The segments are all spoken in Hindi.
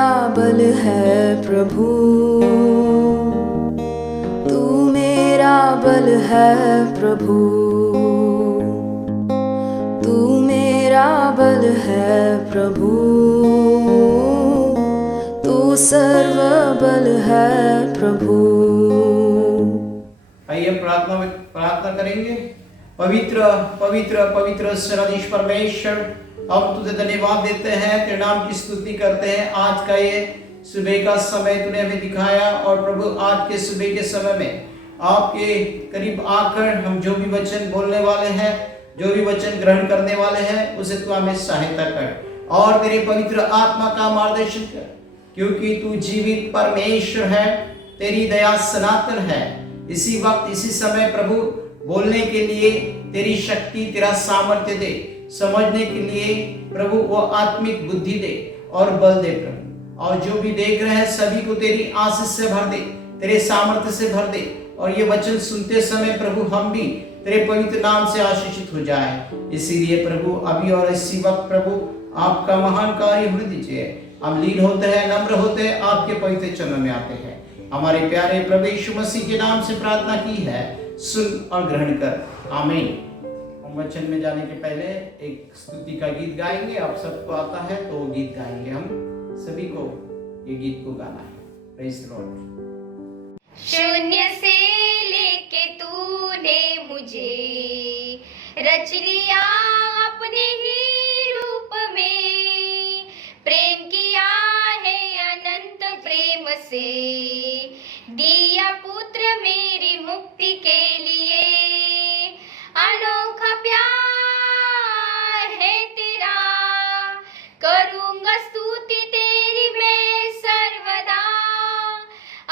मेरा बल है प्रभु, तू मेरा बल है प्रभु, तू मेरा बल है प्रभु, तू सर्व बल है प्रभु। आइए प्रार्थना करेंगे। पवित्र पवित्र पवित्र सर्वोच्च परमेश्वर, हम तुझे धन्यवाद देते हैं, तेरे नाम की स्तुति करते हैं। आज का ये सुबह का समय तूने हमें दिखाया और प्रभु आज के सुबह के समय में आपके करीब आकर हम जो भी वचन बोलने वाले हैं, जो भी वचन ग्रहण करने वाले हैं, उसे तू हमें सहायता कर और तेरे पवित्र आत्मा का मार्गदर्शन कर, क्योंकि तू जीवित परमेश्वर है, तेरी दया सनातन है। इसी वक्त इसी समय प्रभु बोलने के लिए तेरी शक्ति, तेरा सामर्थ्य दे, समझने के लिए प्रभु वो आत्मिक बुद्धि दे और बल दे प्रभु। और जो भी देख रहे हैं सभी को तेरी आशीष से भर दे, तेरे सामर्थ्य से भर दे, और ये वचन सुनते समय प्रभु हम भी तेरे पवित्र नाम से आशीषित हो जाए। इसीलिए प्रभु अभी और इसी वक्त प्रभु आपका महान कार्य होने दीजिए। हम लीन होते हैं, नम्र होते हैं, आपके पवित्र चरणों में आते हैं। हमारे प्यारे प्रभु यीशु मसीह के नाम से प्रार्थना की है, सुन और ग्रहण कर, आमीन। हम वचन में जाने के पहले एक स्तुति का गीत गाएंगे। आप सबको आता है तो गीत गाएंगे। हम सभी को ये गीत को गाना है। Praise the Lord. शून्य से लेके तूने मुझे रच लिया अपने ही रूप में, प्रेम किया है अनंत प्रेम से, दिया पुत्र मेरी मुक्ति के लिए। अनोखा प्यार है तेरा, करूंगा स्तुति तेरी मैं सर्वदा।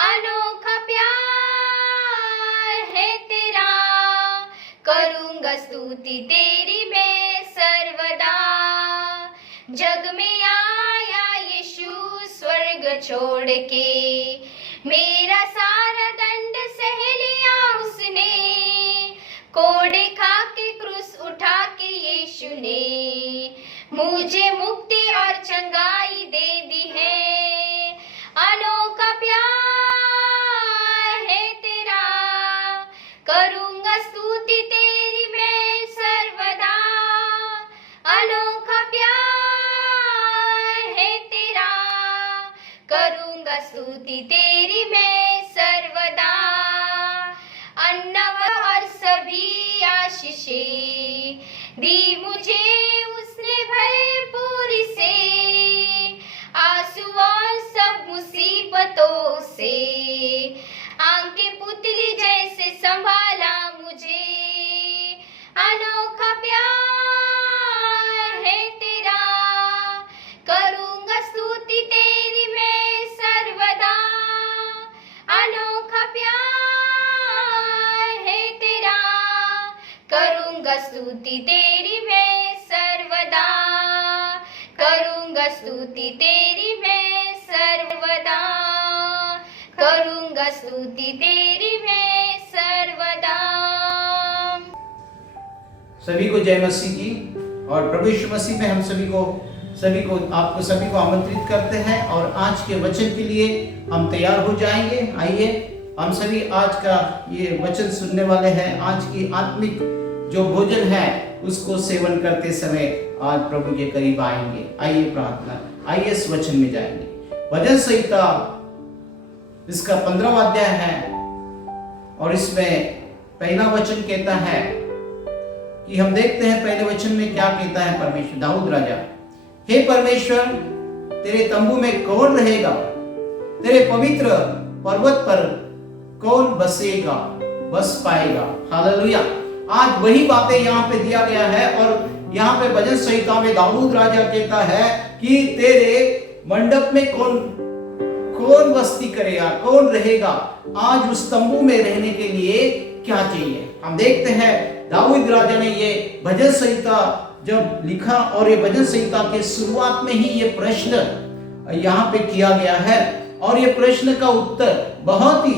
अनोखा प्यार है तेरा, करूंगा स्तुति तेरी मैं सर्वदा। जग में आया यीशु स्वर्ग छोड़ के, मेरा सारा दंड सह लिया उसने, कोड़े खा के क्रूस उठा के यीशु ने मुझे मुक्ति और चंगाई दे दी है। अनोखा प्यार है तेरा, करूंगा स्तुति तेरी मैं सर्वदा। अनोखा प्यार है तेरा, करूंगा स्तुति तेरी मैं सर्वदा। अन्न और सभी आशीषें दी मुझे उसने भरपूर से, आंसू और सब मुसीबतों से आंखें पुतली जैसे संभाला मुझे। अनोखा प्यार है तेरा, करूंगा स्तुति तेरी मैं सर्वदा। अनोखा प्यार है तेरा, करूंगा स्तुति तेरी मैं सर्वदा। करूंगा स्तुति तेरी मैं सर्वदा, करूंगा स्तुति तेरी मैं सर्वदा। सभी को जय मसीह की। और प्रभु यीशु मसीह में हम सभी को आपको सभी को आमंत्रित करते हैं और आज के वचन के लिए हम तैयार हो जाएंगे। आइए हम सभी आज का ये वचन सुनने वाले हैं। आज की आत्मिक जो भोजन है उसको सेवन करते समय आज प्रभु के करीब आएंगे। आइए प्रार्थना, आइए इस वचन में जाएंगे। भजन संहिता इसका 15वां अध्याय है और इसमें पहला वचन कहता है कि हम देखते हैं पहले वचन में क्या कहता है परमेश्वर। दाऊद राजा, हे परमेश्वर, तेरे तंबू में कौन रहेगा? तेरे पवित्र पर्वत पर कौन बसेगा, बस पाएगा? हालेलुया। आज वही बातें यहाँ पे दिया गया है और यहाँ पे भजन संहिता में दाऊद राजा कहता है कि तेरे मंडप में कौन बस्ती करेगा, कौन रहेगा? आज उस तंबू में रहने के लिए क्या चाहिए? हम देखते हैं दाऊद राजा ने ये भजन संहिता जब लिखा और ये भजन संहिता के शुरुआत में ही ये प्रश्न यहाँ पे किया गया है और ये प्रश्न का उत्तर बहुत ही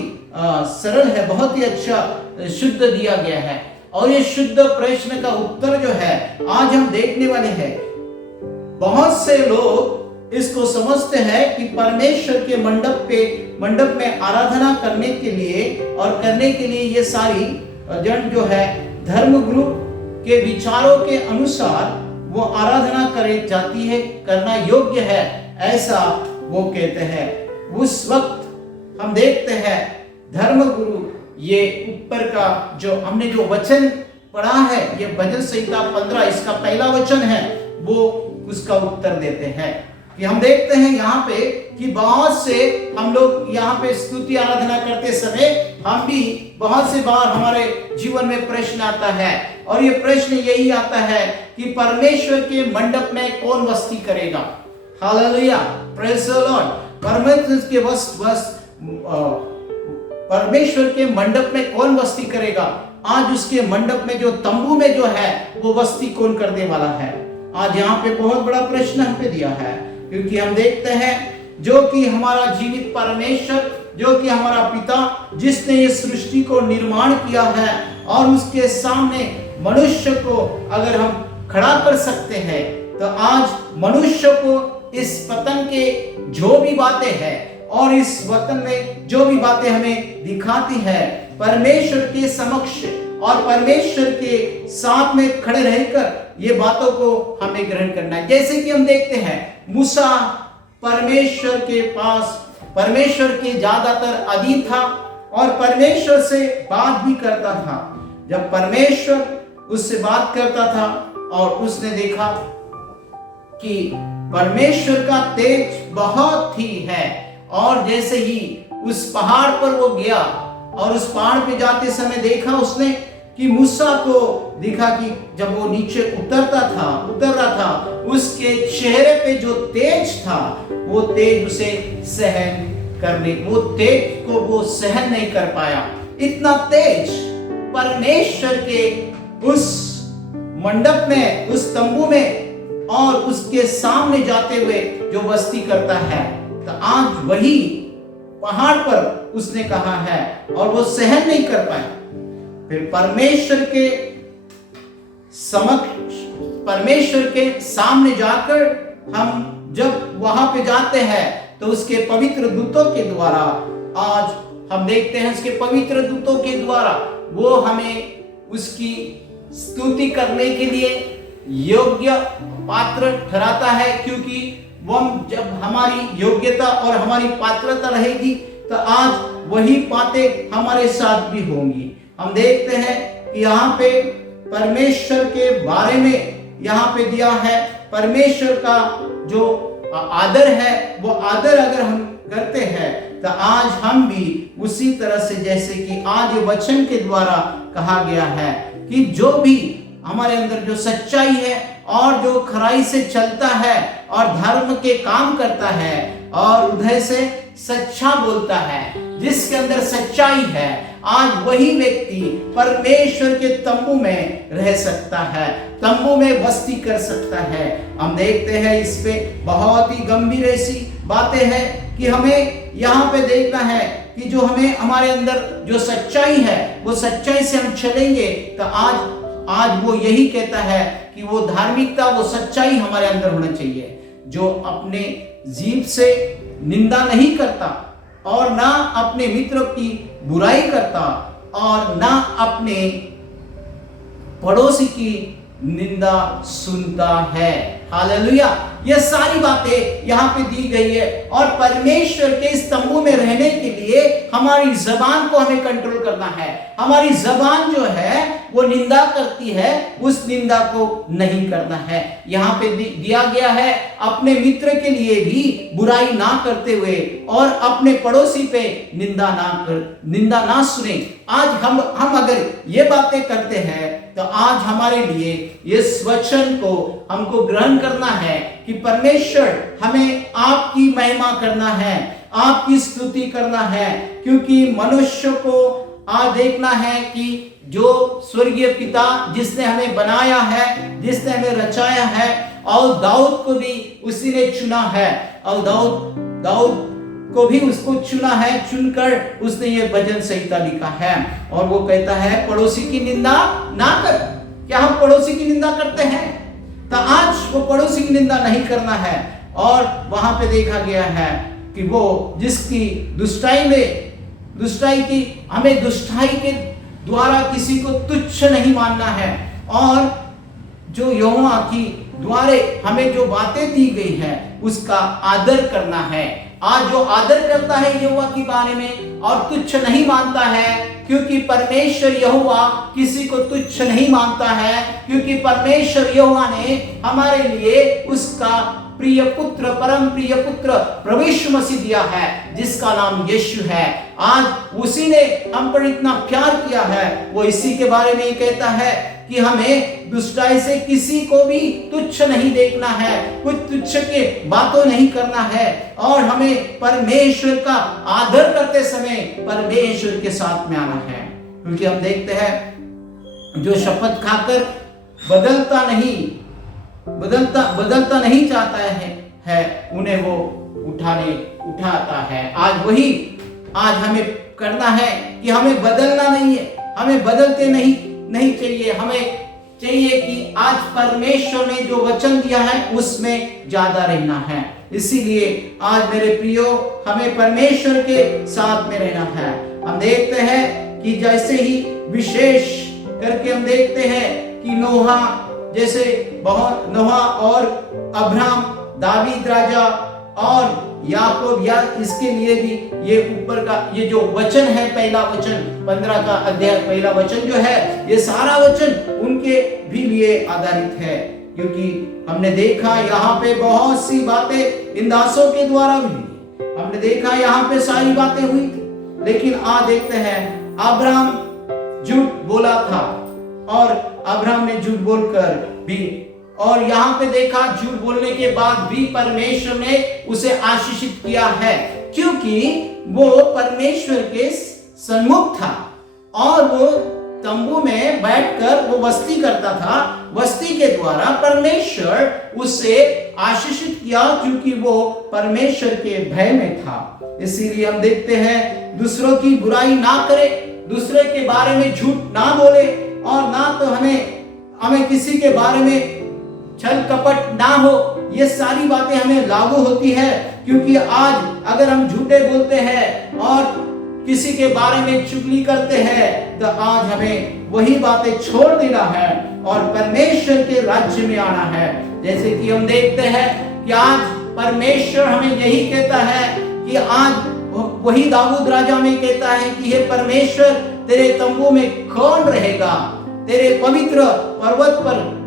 सरल है, बहुत ही अच्छा शुद्ध दिया गया है। और ये शुद्ध प्रश्न का उत्तर जो है आज हम देखने वाले हैं। बहुत से लोग इसको समझते हैं कि परमेश्वर के मंडप में आराधना करने के लिए और करने के लिए ये सारी जन जो है धर्म गुरु के विचारों के अनुसार वो आराधना करे जाती है, करना योग्य है, ऐसा वो कहते हैं। उस वक्त हम देखते हैं धर्म गुरु ये ऊपर का जो हमने जो वचन पढ़ा है, ये भजन संहिता 15 इसका पहला वचन है, वो उसका उत्तर देते हैं कि हम देखते हैं यहाँ पे कि बहुत से हम लोग यहाँ पे स्तुति आराधना करते समय हम भी बहुत से बार हमारे जीवन में प्रश्न आता है, और ये प्रश्न यही आता है कि परमेश्वर के मंडप में कौन वस्ती करेगा। Hallelujah, praise the Lord. परमेश्वर के मंडप में कौन वस्ती करेगा। आज उसके मंडप में जो तंबू में जो है वो वस्ती कौन करने वाला है। आज यहाँ पे बहुत बड़ा प्रश्न हम पे दिया है, क्योंकि हम देखते हैं जो कि हमारा जीवित परमेश्वर, जो कि हमारा पिता जिसने ये सृष्टि को निर्माण किया है, और उसके सामने मनुष्य को अगर हम खड़ा कर सकते हैं, तो आज मनुष्य को इस पतन के जो भी बातें हैं और इस वतन में जो भी बातें हमें दिखाती है, परमेश्वर के समक्ष और परमेश्वर के साथ में खड़े रहकर ये बातों को हमें ग्रहण करना है। जैसे कि हम देखते हैं मूसा परमेश्वर के पास, परमेश्वर के ज्यादातर अधीन था और परमेश्वर से बात भी करता था। जब परमेश्वर उससे बात करता था और उसने देखा कि परमेश्वर का तेज बहुत ही है, और जैसे ही उस पहाड़ पर वो गया और उस पहाड़ पे जाते समय देखा उसने कि मूसा को दिखा कि जब वो नीचे उतर रहा था, उसके चेहरे पे जो तेज था वो तेज उसे वो तेज को वो सहन नहीं कर पाया। इतना तेज परमेश्वर के उस मंडप में, उस तंबू में और उसके सामने जाते हुए जो बस्ती करता है, तो आज वही पहाड़ पर उसने कहा है और वो सहन नहीं कर पाया। फिर परमेश्वर के सामने जाकर हम जब वहां पे जाते हैं तो उसके पवित्र दूतों के द्वारा, आज हम देखते हैं उसके पवित्र दूतों के द्वारा वो हमें उसकी स्तुति करने के लिए योग्य पात्र ठहराता है, क्योंकि वो जब हमारी योग्यता और हमारी पात्रता रहेगी तो आज वही बातें हमारे साथ भी होंगी। हम देखते हैं कि यहाँ पे परमेश्वर के बारे में यहाँ पे दिया है, परमेश्वर का जो आदर है वो आदर अगर हम करते हैं तो आज हम भी उसी तरह से, जैसे कि आज वचन के द्वारा कहा गया है कि जो भी हमारे अंदर जो सच्चाई है और जो खराई से चलता है और धर्म के काम करता है और हृदय से सच्चा बोलता है, जिसके अंदर सच्चाई है, आज वही व्यक्ति परमेश्वर के तंबू में रह सकता है, तंबू में बस्ती कर सकता है। हम देखते हैं इस पे बहुत ही गंभीर ऐसी बातें हैं कि हमें यहाँ पे देखना है कि जो हमें हमारे अंदर जो सच्चाई है वो सच्चाई से हम चलेंगे तो आज वो यही कहता है कि वो धार्मिकता, वो सच्चाई हमारे अंदर होना चाहिए, जो अपने जीभ से निंदा नहीं करता और ना अपने मित्र की बुराई करता और ना अपने पड़ोसी की निंदा सुनता है। हालेलुया, ये सारी बातें यहाँ पे दी गई है। और परमेश्वर के इस तंबू में रहने के लिए हमारी जबान को हमें कंट्रोल करना है। हमारी जबान जो है वो निंदा करती है, उस निंदा को नहीं करना है। यहाँ पे दिया गया है अपने मित्र के लिए भी बुराई ना करते हुए और अपने पड़ोसी पे निंदा ना सुने। आज हम अगर ये बातें करते हैं तो आज हमारे लिए इस वचन को हमको ग्रहण करना है कि परमेश्वर हमें आपकी महिमा करना है, आपकी स्तुति करना है, क्योंकि मनुष्य को आज देखना है कि जो स्वर्गीय पिता जिसने हमें बनाया है, जिसने हमें रचाया है, और दाऊद को भी उसी ने चुना है, और दाऊद को भी उसको चुना है, चुनकर उसने ये भजन संहिता लिखा है। और वो कहता है पड़ोसी की निंदा ना कर। क्या हम पड़ोसी की निंदा करते हैं? तो आज वो पड़ोसी की निंदा नहीं करना है। और वहां पे देखा गया है कि वो जिसकी दुष्टाई की हमें दुष्टाई के द्वारा किसी को तुच्छ नहीं मानना है, और जो यहोवा की द्वारे हमें जो बातें दी गई है उसका आदर करना है। आज जो आदर करता है यहोवा के बारे में और तुच्छ नहीं मानता है, क्योंकि परमेश्वर यहोवा किसी को तुच्छ नहीं मानता है, क्योंकि परमेश्वर यहोवा ने हमारे लिए उसका प्रिय पुत्र, परम प्रिय पुत्र प्रभु यीशु मसीह दिया है, जिसका नाम यीशु है। आज उसी ने हम पर इतना प्यार किया है, वो इसी के बारे में कहता है कि हमें दुष्टाई से किसी को भी तुच्छ नहीं देखना है, कुछ तुच्छ के बातों नहीं करना है, और हमें परमेश्वर का आदर करते समय परमेश्वर के साथ में आना है। क्योंकि हम देखते हैं जो शपथ खाकर बदलता नहीं चाहता है उन्हें वो उठाता है। आज हमें करना है कि हमें बदलना नहीं है, हमें बदलते नहीं चाहिए। हमें चाहिए कि आज परमेश्वर ने जो वचन दिया है उसमें ज्यादा रहना है। इसीलिए आज मेरे प्रियो, हमें परमेश्वर के साथ में रहना है। हम देखते हैं कि जैसे ही विशेष करके हम देखते हैं कि नोहा और अब्राहम, दावीद राजा और याकूब, या इसके लिए भी ये ऊपर का ये जो वचन है, पहला वचन 15 का अध्याय पहला वचन जो है, ये सारा वचन उनके भी लिए आधारित है। क्योंकि हमने देखा यहाँ पे बहुत सी बातें इन दासों के द्वारा भी हमने देखा, यहाँ पे सारी बातें हुई थी। लेकिन आज देखते हैं अब्राहम झूठ बोला था, और अब्राहम ने झूठ बोलकर भी, और यहाँ पे देखा झूठ बोलने के बाद भी परमेश्वर ने उसे आशीषित किया है, क्योंकि वो परमेश्वर के सन्मुख था और वो तंबू में बैठकर वो बस्ती करता था। बस्ती के द्वारा परमेश्वर उसे आशीषित किया, क्योंकि वो परमेश्वर के भय में था। इसीलिए हम देखते हैं दूसरों की बुराई ना करे, दूसरे के बारे में झूठ ना बोले, और ना तो हमें किसी के बारे में छल कपट ना हो। ये सारी बातें हमें लागू होती है, क्योंकि आज अगर हम झूठे बोलते हैं और किसी के बारे में चुगली करते हैं, तो आज हमें वही बातें छोड़ देना है और परमेश्वर के राज्य में आना है। जैसे कि हम देखते हैं कि आज परमेश्वर हमें यही कहता है कि आज वही दाऊद राजा में कहता है कि हे परमेश्वर, तेरे तंबू में कौन रहेगा, तेरे पवित्र पर्वत पर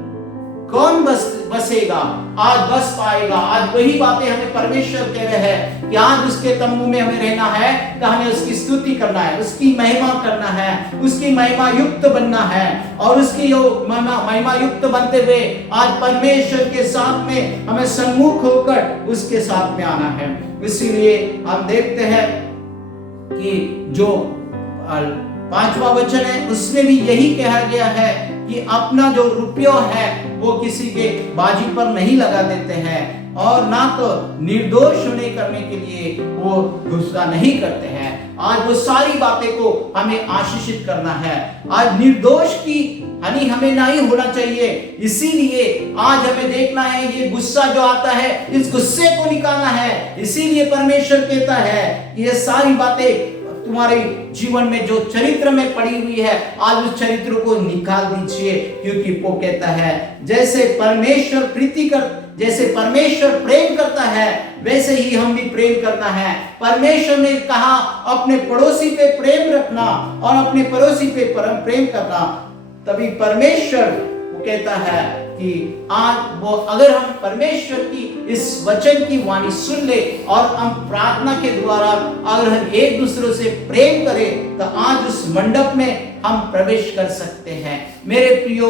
कौन बसेगा, आज बस पाएगा। आज वही बातें हमें परमेश्वर कह रहे हैं कि आज उसके तंबू में हमें रहना है, तो हमें उसकी स्तुति करना है, उसकी महिमा करना है, उसकी महिमा युक्त बनना है, और उसकी महिमा युक्त बनते हुए आज परमेश्वर के साथ में हमें सम्मुख होकर उसके साथ में आना है। इसीलिए हम देखते हैं कि जो 5वां वचन है उसमें भी यही कहा गया है कि अपना जो रुपया है वो किसी के बाजी पर नहीं लगा देते हैं, और ना तो निर्दोष होने करने के लिए वो गुस्सा नहीं करते हैं। आज वो सारी बातें को हमें आशीषित करना है। आज निर्दोष की हानि हमें नहीं होना चाहिए। इसीलिए आज हमें देखना है, ये गुस्सा जो आता है इस गुस्से को निकालना है। इसीलिए परमेश्वर कहता है ये सारी बातें तुम्हारे जीवन में जो चरित्र में पड़ी हुई है, आज उस चरित्र को निकाल दीजिए, क्योंकि वो कहता है जैसे परमेश्वर प्रेम करता है वैसे ही हम भी प्रेम करना है। परमेश्वर ने कहा अपने पड़ोसी पे प्रेम रखना और अपने पड़ोसी पे प्रेम करना, तभी परमेश्वर वो कहता है कि आज वो अगर हम परमेश्वर की इस वचन की वाणी सुन ले और हम प्रार्थना के द्वारा अगर हम एक दूसरे से प्रेम करें, तो आज उस मंडप में हम प्रवेश कर सकते हैं। मेरे प्रियो,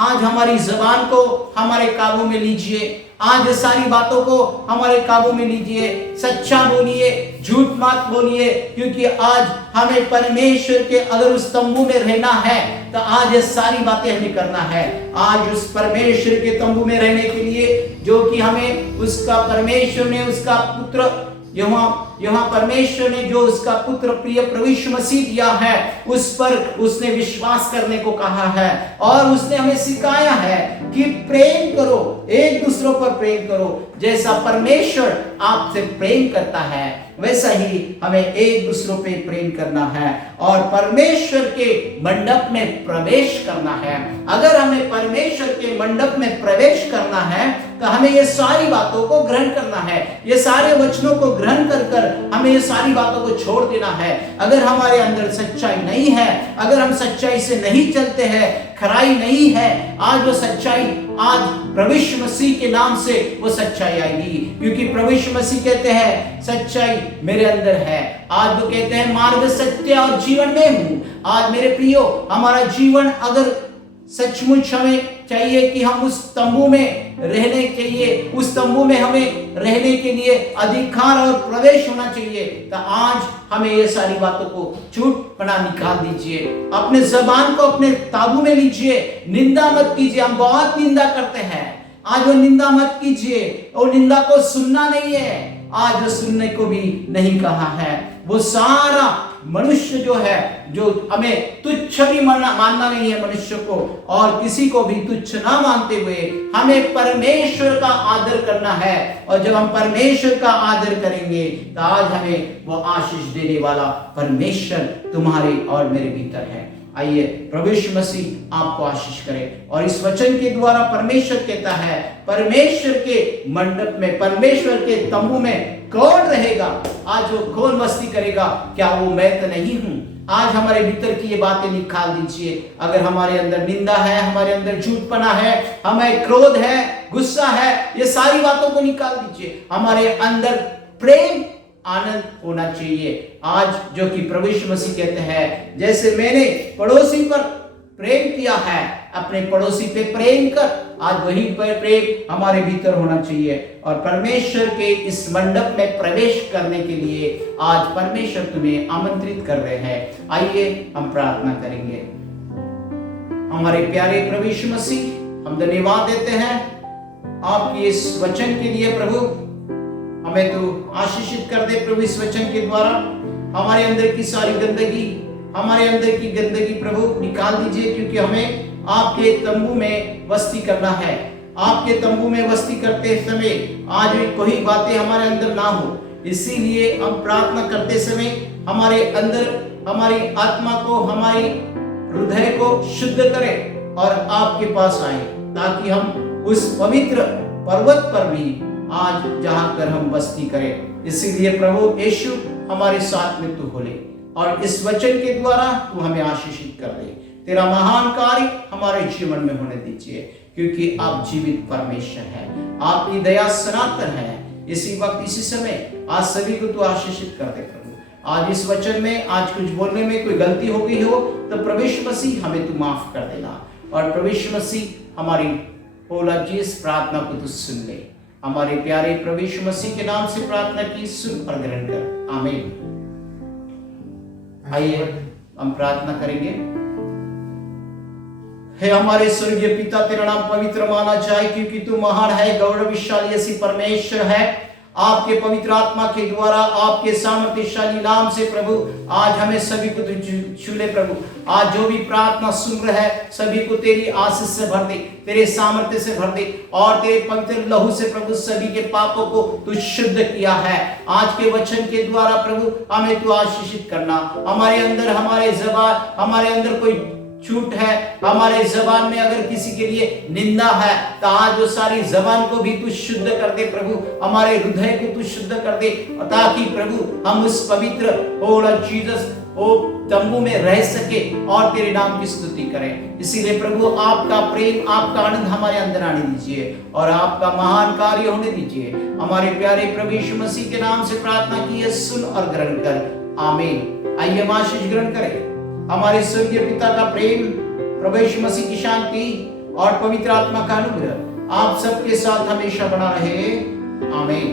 आज हमारी जबान को हमारे काबू में लीजिए, आज सारी बातों को हमारे काबू में लीजिए, सच्चा बोलिए, झूठ मत बोलिए, क्योंकि आज हमें परमेश्वर के अगर उस तंबू में रहना है तो आज ये सारी बातें हमें करना है। आज उस परमेश्वर के तंबू में रहने के लिए जो कि हमें उसका परमेश्वर ने उसका पुत्र यहाँ परमेश्वर ने जो उसका पुत्र प्रिय प्रभु यीशु मसीह दिया है, उस पर उसने विश्वास करने को कहा है और उसने हमें सिखाया है कि प्रेम करो, एक दूसरों पर प्रेम करो। जैसा परमेश्वर आपसे प्रेम करता है वैसा ही हमें एक दूसरों पे प्रेम करना है और परमेश्वर के मंडप में प्रवेश करना है। अगर हमें परमेश्वर के मंडप में प्रवेश करना है तो हमें ये सारी बातों को ग्रहण करना है, ये सारे वचनों को ग्रहण कर हमें ये सारी बातों को छोड़ देना है। अगर हमारे अंदर सच्चाई नहीं है, अगर हम सच्चाई से नहीं चलते हैं, खराई नहीं है, आज वो सच्चाई, आज प्रभु यीशु मसीह के नाम से वो सच्चाई आएगी, क्योंकि प्रभु यीशु मसीह कहते हैं सच्चाई मेरे अंदर है। आज वो कहते हैं मार्ग, सत्य और जीवन में हूं। आज मेरे प्रियो, हमारा जीवन अगर सचमुच हमें चाहिए कि हम उस तंबू में रहने चाहिए, उस तंबू में हमें रहने के लिए अधिकार और प्रवेश होना चाहिए, तो आज हमें ये सारी बातों को चूटपना निकाल दीजिए। अपने जबान को अपने काबू में लीजिए, निंदा मत कीजिए। हम बहुत निंदा करते हैं, आज वो निंदा मत कीजिए। और निंदा को सुनना नहीं है, आज वो सुनने को भी नहीं कहा है। वो सारा मनुष्य जो है, जो हमें तुच्छ भी मानना नहीं है मनुष्य को, और किसी को भी तुच्छ ना मानते हुए हमें परमेश्वर का आदर करना है। और जब हम परमेश्वर का आदर करेंगे तो आज हमें वो आशीष देने वाला परमेश्वर तुम्हारे और मेरे भीतर है। आइए प्रभु यीशु मसीह आपको आशीष करे। और इस वचन के द्वारा परमेश्वर कहता है, परमेश्वर के मंडप में, परमेश्वर के तंबू में कौन रहेगा? आज वो कौन मस्ती करेगा? क्या वो मैं तो नहीं हूं? आज हमारे भीतर की ये बातें निकाल दीजिए। अगर हमारे अंदर निंदा है, हमारे अंदर झूठपना है, हमें क्रोध है, गुस्सा है, ये सारी बातों को निकाल दीजिए। हमारे अंदर प्रेम, आनंद होना चाहिए। आज जो कि प्रभु यीशु मसीह कहते हैं, जैसे मैंने पड़ोसी पर प्रेम किया है, अपने पड़ोसी पे प्रेम कर। आज वही प्रेम हमारे भीतर होना चाहिए। और परमेश्वर के इस मंडप में प्रवेश करने के लिए आज परमेश्वर तुम्हें आमंत्रित कर रहे हैं। आइए हम प्रार्थना करेंगे। हमारे प्यारे प्रभु यीशु मसीह, हम धन्यवाद देते हैं आपकी इस वचन के लिए। प्रभु हमें तो आशीषित कर दे प्रभु इस वचन के द्वारा। हमारे अंदर की सारी गंदगी, हमारे अंदर की गंदगी प्रभु निकाल दीजिए, क्योंकि हमें आपके तंबू में बस्ती करना है। आपके तंबू में बस्ती करते समय आज भी कोई बातें हमारे अंदर ना हो, इसीलिए हम प्रार्थना करते समय हमारे अंदर, हमारी आत्मा को, हमारी हृदय को शुद्ध करें और आपके पास आए, ताकि हम उस पवित्र पर्वत पर भी आज जहां कर हम बस्ती करें। इसीलिए प्रभु यीशु हमारे साथ में तू होले और इस वचन के द्वारा तू हमें आशीषित कर दे। तेरा महान कार्य हमारे जीवन में होने दीजिए, क्योंकि आप जीवित परमेश्वर हैं, आपकी दया सनातन है। इसी वक्त, इसी समय आज सभी को तू आशीषित कर दे प्रभु। आज इस वचन में, आज कुछ बोलने में कोई गलती हो गई हो तो प्रभु यीशु मसीह हमें तू माफ कर देना। और प्रभु यीशु मसीह हमारी बोला जी इस प्रार्थना को तू सुन ले। हमारे प्यारे प्रभु यीशु मसीह के नाम से प्रार्थना की, सुन और ग्रहण कर। आमीन। आइए हम प्रार्थना करेंगे। हे हमारे स्वर्गीय पिता, तेरा नाम पवित्र माना जाए, क्योंकि तू महान है, गौरवशाली ऐसी परमेश्वर है। आपके पवित्र आत्मा के द्वारा, आपके सामर्थ्यशाली नाम से प्रभु आज हमें सभी को छू ले प्रभु। आज जो भी प्रार्थना सुन रहा है सभी को तेरी आशीष से भर दे, तेरे सामर्थ्य से भर दे, और तेरे पवित्र लहू से प्रभु सभी के पापों को तू शुद्ध किया है। आज के वचन के द्वारा प्रभु हमें तू आशीषित करना। हमारे अंदर, हमारे ज़बान, हमारे अंदर कोई छूट है, हमारे जबान में अगर किसी के लिए निंदा है तो आज वो सारी जबान को भी तू शुद्ध कर दे प्रभु। हमारे हृदय को तू शुद्ध कर दे, ताकि प्रभु हम उस पवित्र ओ लॉर्ड जीसस ओ तंबू में रह सके और तेरे नाम की स्तुति करें। इसीलिए प्रभु आपका प्रेम, आपका आनंद हमारे अंदर आने दीजिए और आपका महान कार्य होने दीजिए। हमारे प्यारे प्रभु यीशु मसीह के नाम से प्रार्थना की है, सुन और ग्रहण कर। आमीन। आइए हम आशीष ग्रहण करें। हमारे स्वर्गीय पिता का प्रेम, प्रभु यीशु मसीह की शांति और पवित्र आत्मा का अनुग्रह आप सबके साथ हमेशा बना रहे। आमीन।